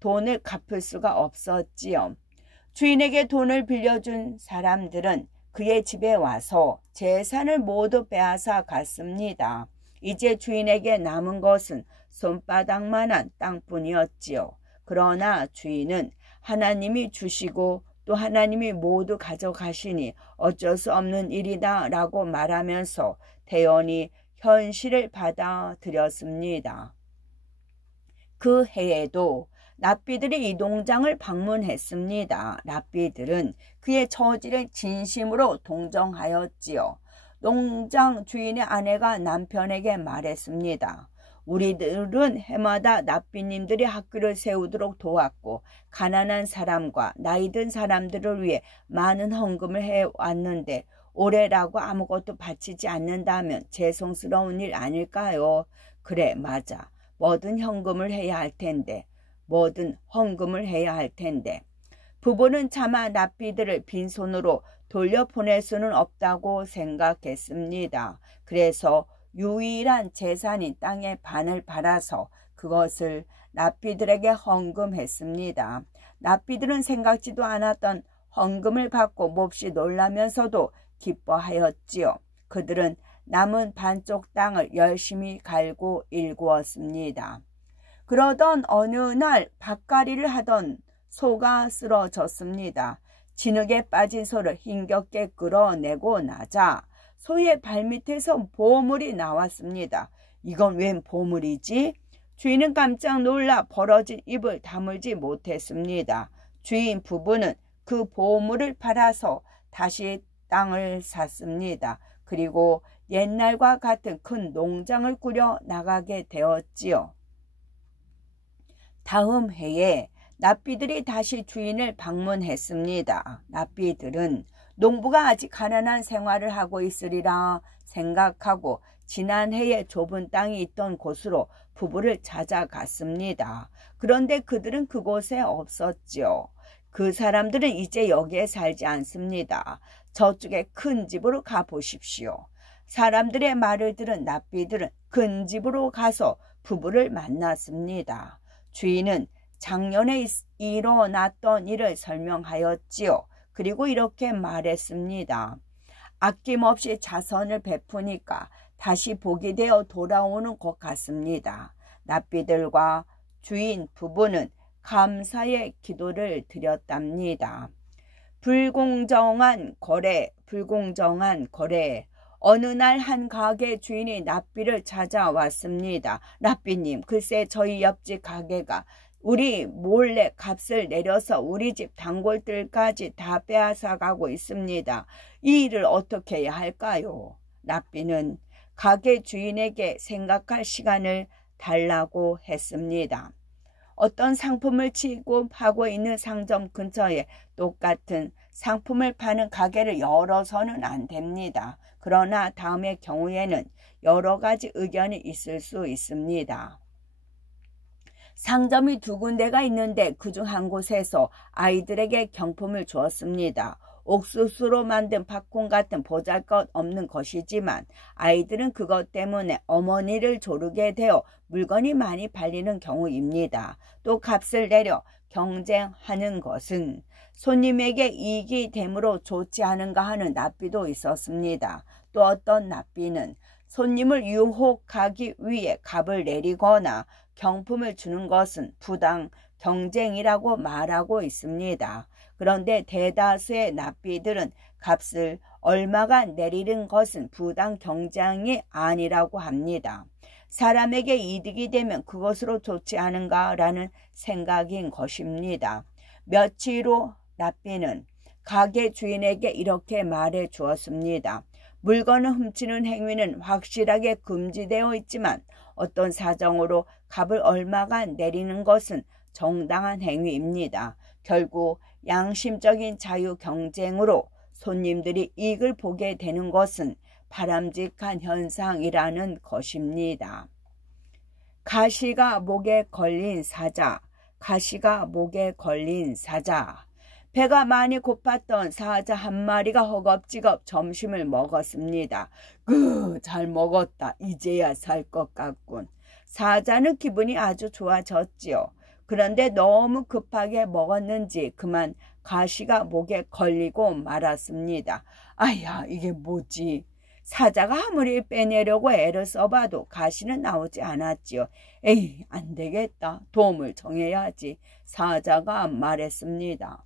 돈을 갚을 수가 없었지요. 주인에게 돈을 빌려준 사람들은 그의 집에 와서 재산을 모두 빼앗아 갔습니다. 이제 주인에게 남은 것은 손바닥만한 땅뿐이었지요. 그러나 주인은 하나님이 주시고 또 하나님이 모두 가져가시니 어쩔 수 없는 일이다 라고 말하면서 태연히 현실을 받아들였습니다. 그 해에도 랍비들이 이 농장을 방문했습니다. 랍비들은 그의 처지를 진심으로 동정하였지요. 농장 주인의 아내가 남편에게 말했습니다. 우리들은 해마다 랍비님들이 학교를 세우도록 도왔고 가난한 사람과 나이 든 사람들을 위해 많은 헌금을 해왔는데 올해라고 아무것도 바치지 않는다면 죄송스러운 일 아닐까요? 그래, 맞아. 뭐든 헌금을 해야 할 텐데. 부부는 차마 랍비들을 빈손으로 돌려보낼 수는 없다고 생각했습니다. 그래서 유일한 재산인 땅의 반을 팔아서 그것을 랍비들에게 헌금했습니다. 랍비들은 생각지도 않았던 헌금을 받고 몹시 놀라면서도 기뻐하였지요. 그들은 남은 반쪽 땅을 열심히 갈고 일구었습니다. 그러던 어느 날 밭갈이를 하던 소가 쓰러졌습니다. 진흙에 빠진 소를 힘겹게 끌어내고 나자 소의 발밑에서 보물이 나왔습니다. 이건 웬 보물이지? 주인은 깜짝 놀라 벌어진 입을 다물지 못했습니다. 주인 부부는 그 보물을 팔아서 다시 땅을 샀습니다. 그리고 옛날과 같은 큰 농장을 꾸려 나가게 되었지요. 다음 해에 납비들이 다시 주인을 방문했습니다. 납비들은 농부가 아직 가난한 생활을 하고 있으리라 생각하고 지난 해에 좁은 땅이 있던 곳으로 부부를 찾아갔습니다. 그런데 그들은 그곳에 없었지요. 그 사람들은 이제 여기에 살지 않습니다. 저쪽에 큰 집으로 가보십시오. 사람들의 말을 들은 납비들은 큰 집으로 가서 부부를 만났습니다. 주인은 작년에 일어났던 일을 설명하였지요. 그리고 이렇게 말했습니다. 아낌없이 자선을 베푸니까 다시 복이 되어 돌아오는 것 같습니다. 납비들과 주인 부부는 감사의 기도를 드렸답니다. 불공정한 거래. 어느 날 한 가게 주인이 납비를 찾아왔습니다. 납비님, 글쎄 저희 옆집 가게가 우리 몰래 값을 내려서 우리 집 단골들까지 다 빼앗아가고 있습니다. 이 일을 어떻게 해야 할까요? 납비는 가게 주인에게 생각할 시간을 달라고 했습니다. 어떤 상품을 취급하고 있는 상점 근처에 똑같은 상품을 파는 가게를 열어서는 안 됩니다. 그러나 다음의 경우에는 여러 가지 의견이 있을 수 있습니다. 상점이 두 군데가 있는데 그중 한 곳에서 아이들에게 경품을 주었습니다. 옥수수로 만든 팝콘 같은 보잘것없는 것이지만 아이들은 그것 때문에 어머니를 조르게 되어 물건이 많이 팔리는 경우입니다. 또 값을 내려 경쟁하는 것은 손님에게 이익이 되므로 좋지 않은가 하는 납비도 있었습니다. 또 어떤 납비는 손님을 유혹하기 위해 값을 내리거나 경품을 주는 것은 부당 경쟁이라고 말하고 있습니다. 그런데 대다수의 납비들은 값을 얼마가 내리는 것은 부당 경쟁이 아니라고 합니다. 사람에게 이득이 되면 그것으로 좋지 않은가라는 생각인 것입니다. 며칠 후 납비는 가게 주인에게 이렇게 말해 주었습니다. 물건을 훔치는 행위는 확실하게 금지되어 있지만 어떤 사정으로 값을 얼마가 내리는 것은 정당한 행위입니다. 결국 양심적인 자유 경쟁으로 손님들이 이익을 보게 되는 것은 바람직한 현상이라는 것입니다. 가시가 목에 걸린 사자. 배가 많이 고팠던 사자 한 마리가 허겁지겁 점심을 먹었습니다. 잘 먹었다. 이제야 살 것 같군. 사자는 기분이 아주 좋아졌지요. 그런데 너무 급하게 먹었는지 그만 가시가 목에 걸리고 말았습니다. 아야, 이게 뭐지? 사자가 아무리 빼내려고 애를 써봐도 가시는 나오지 않았지요. 에이, 안 되겠다. 도움을 정해야지. 사자가 말했습니다.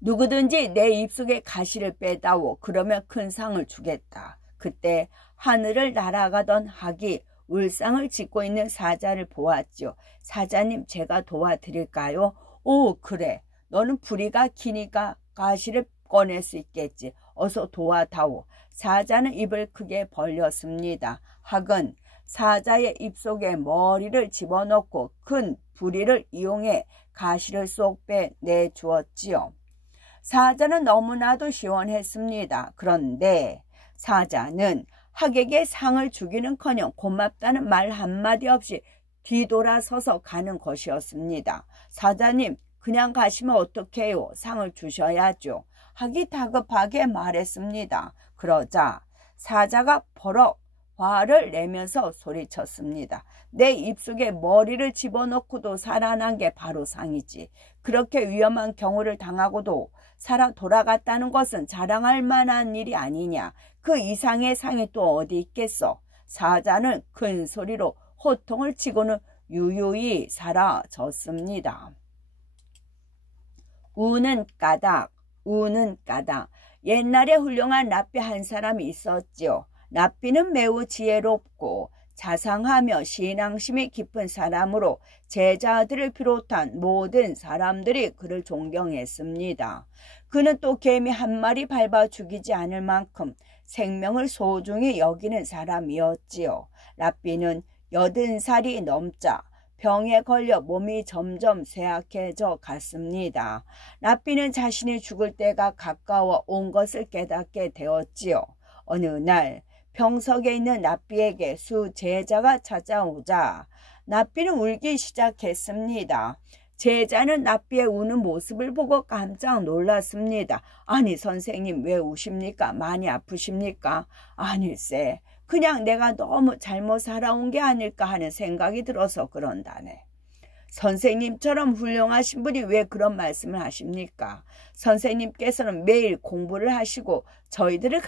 누구든지 내 입속에 가시를 빼다오. 그러면 큰 상을 주겠다. 그때 하늘을 날아가던 학이 울상을 짓고 있는 사자를 보았죠. 사자님, 제가 도와드릴까요? 오, 그래. 너는 부리가 기니까 가시를 꺼낼 수 있겠지. 어서 도와다오. 사자는 입을 크게 벌렸습니다. 학은 사자의 입속에 머리를 집어넣고 큰 부리를 이용해 가시를 쏙 빼내주었지요. 사자는 너무나도 시원했습니다. 그런데 사자는 학에게 상을 주기는커녕 고맙다는 말 한마디 없이 뒤돌아서서 가는 것이었습니다. 사자님, 그냥 가시면 어떡해요? 상을 주셔야죠. 학이 다급하게 말했습니다. 그러자 사자가 버럭 화를 내면서 소리쳤습니다. 내 입속에 머리를 집어넣고도 살아난 게 바로 상이지. 그렇게 위험한 경우를 당하고도 살아 돌아갔다는 것은 자랑할 만한 일이 아니냐. 그 이상의 상이 또 어디 있겠어. 사자는 큰 소리로 호통을 치고는 유유히 사라졌습니다. 우는 까닭, 우는 까닭. 옛날에 훌륭한 랍비 한 사람이 있었지요. 랍비는 매우 지혜롭고 자상하며 신앙심이 깊은 사람으로 제자들을 비롯한 모든 사람들이 그를 존경했습니다. 그는 또 개미 한 마리 밟아 죽이지 않을 만큼 생명을 소중히 여기는 사람이었지요. 랍비는 80살이 넘자 병에 걸려 몸이 점점 쇠약해져 갔습니다. 랍비는 자신이 죽을 때가 가까워 온 것을 깨닫게 되었지요. 어느 날 병석에 있는 랍비에게 수 제자가 찾아오자 랍비는 울기 시작했습니다. 제자는 랍비의 우는 모습을 보고 깜짝 놀랐습니다. 아니 선생님 왜 우십니까? 많이 아프십니까? 아닐세. 그냥 내가 너무 잘못 살아온 게 아닐까 하는 생각이 들어서 그런다네. 선생님처럼 훌륭하신 분이 왜 그런 말씀을 하십니까? 선생님께서는 매일 공부를 하시고 저희들을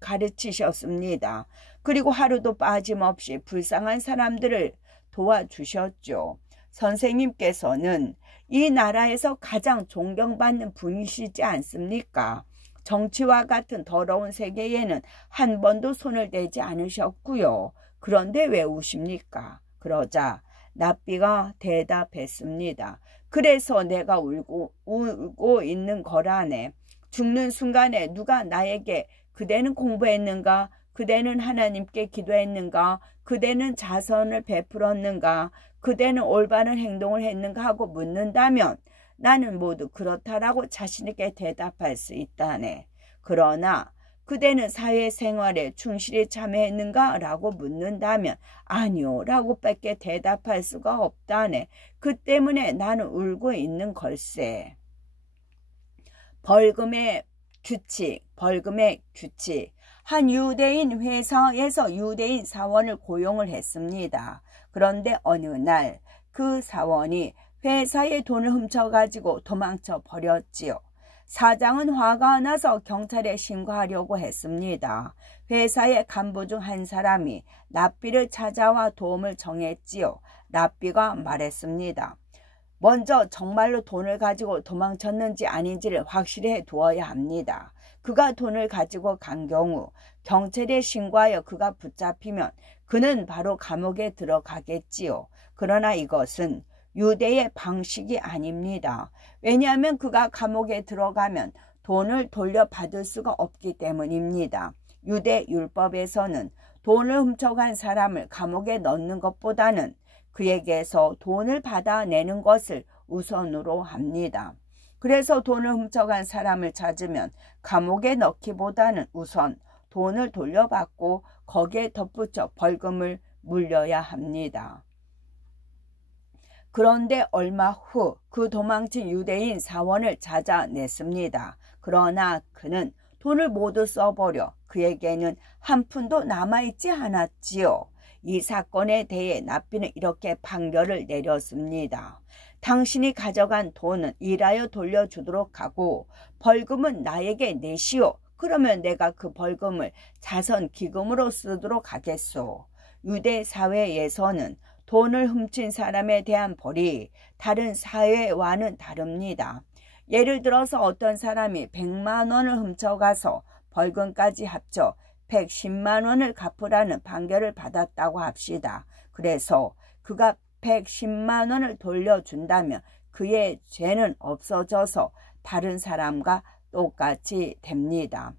가르치셨습니다. 그리고 하루도 빠짐없이 불쌍한 사람들을 도와주셨죠. 선생님께서는 이 나라에서 가장 존경받는 분이시지 않습니까? 정치와 같은 더러운 세계에는 한 번도 손을 대지 않으셨고요. 그런데 왜 우십니까? 그러자 랍비가 대답했습니다. 그래서 내가 울고 있는 거라네. 죽는 순간에 누가 나에게 그대는 공부했는가? 그대는 하나님께 기도했는가? 그대는 자선을 베풀었는가? 그대는 올바른 행동을 했는가? 하고 묻는다면 나는 모두 그렇다라고 자신있게 대답할 수 있다네. 그러나 그대는 사회생활에 충실히 참여했는가? 라고 묻는다면 아니요 라고 밖에 대답할 수가 없다네. 그 때문에 나는 울고 있는 걸세. 벌금의 규칙. 한 유대인 회사에서 유대인 사원을 고용을 했습니다. 그런데 어느 날 그 사원이 회사의 돈을 훔쳐가지고 도망쳐 버렸지요. 사장은 화가 나서 경찰에 신고하려고 했습니다. 회사의 간부 중 한 사람이 랍비를 찾아와 도움을 청했지요. 랍비가 말했습니다. 먼저 정말로 돈을 가지고 도망쳤는지 아닌지를 확실히 두어야 합니다. 그가 돈을 가지고 간 경우 경찰에 신고하여 그가 붙잡히면 그는 바로 감옥에 들어가겠지요. 그러나 이것은 유대의 방식이 아닙니다. 왜냐하면 그가 감옥에 들어가면 돈을 돌려받을 수가 없기 때문입니다. 유대 율법에서는 돈을 훔쳐간 사람을 감옥에 넣는 것보다는 그에게서 돈을 받아내는 것을 우선으로 합니다. 그래서 돈을 훔쳐간 사람을 찾으면 감옥에 넣기보다는 우선 돈을 돌려받고 거기에 덧붙여 벌금을 물려야 합니다. 그런데 얼마 후 그 도망친 유대인 사원을 찾아냈습니다. 그러나 그는 돈을 모두 써버려 그에게는 한 푼도 남아있지 않았지요. 이 사건에 대해 랍비는 이렇게 판결을 내렸습니다. 당신이 가져간 돈은 일하여 돌려주도록 하고 벌금은 나에게 내시오. 그러면 내가 그 벌금을 자선기금으로 쓰도록 하겠소. 유대 사회에서는 돈을 훔친 사람에 대한 벌이 다른 사회와는 다릅니다. 예를 들어서 어떤 사람이 100만 원을 훔쳐가서 벌금까지 합쳐 110만 원을 갚으라는 판결을 받았다고 합시다. 그래서 그가 110만 원을 돌려준다면 그의 죄는 없어져서 다른 사람과 똑같이 됩니다.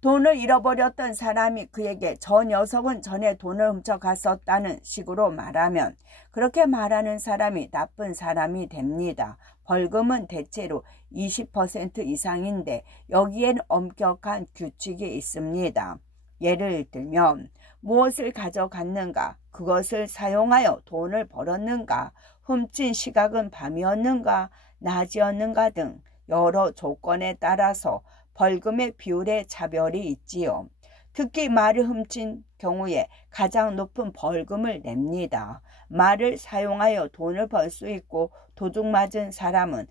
돈을 잃어버렸던 사람이 그에게 저 녀석은 전에 돈을 훔쳐갔었다는 식으로 말하면 그렇게 말하는 사람이 나쁜 사람이 됩니다. 벌금은 대체로 20% 이상인데 여기에는 엄격한 규칙이 있습니다. 예를 들면 무엇을 가져갔는가, 그것을 사용하여 돈을 벌었는가, 훔친 시각은 밤이었는가, 낮이었는가 등 여러 조건에 따라서 벌금의 비율에 차별이 있지요. 특히 말을 훔친 경우에 가장 높은 벌금을 냅니다. 말을 사용하여 돈을 벌 수 있고 도둑 맞은 사람은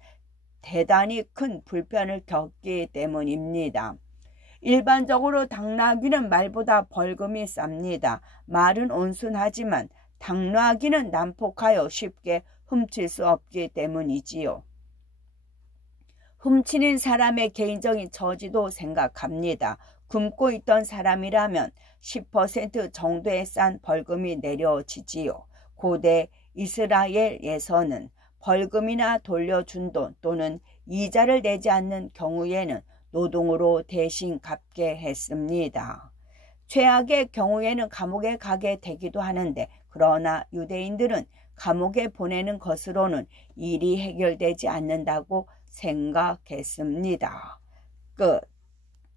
대단히 큰 불편을 겪기 때문입니다. 일반적으로 당나귀는 말보다 벌금이 쌉니다. 말은 온순하지만 당나귀는 난폭하여 쉽게 훔칠 수 없기 때문이지요. 훔치는 사람의 개인적인 처지도 생각합니다. 굶고 있던 사람이라면 10% 정도의 싼 벌금이 내려지지요. 고대 이스라엘에서는 벌금이나 돌려준 돈 또는 이자를 내지 않는 경우에는 노동으로 대신 갚게 했습니다. 최악의 경우에는 감옥에 가게 되기도 하는데, 그러나 유대인들은 감옥에 보내는 것으로는 일이 해결되지 않는다고 생각했습니다. 끝.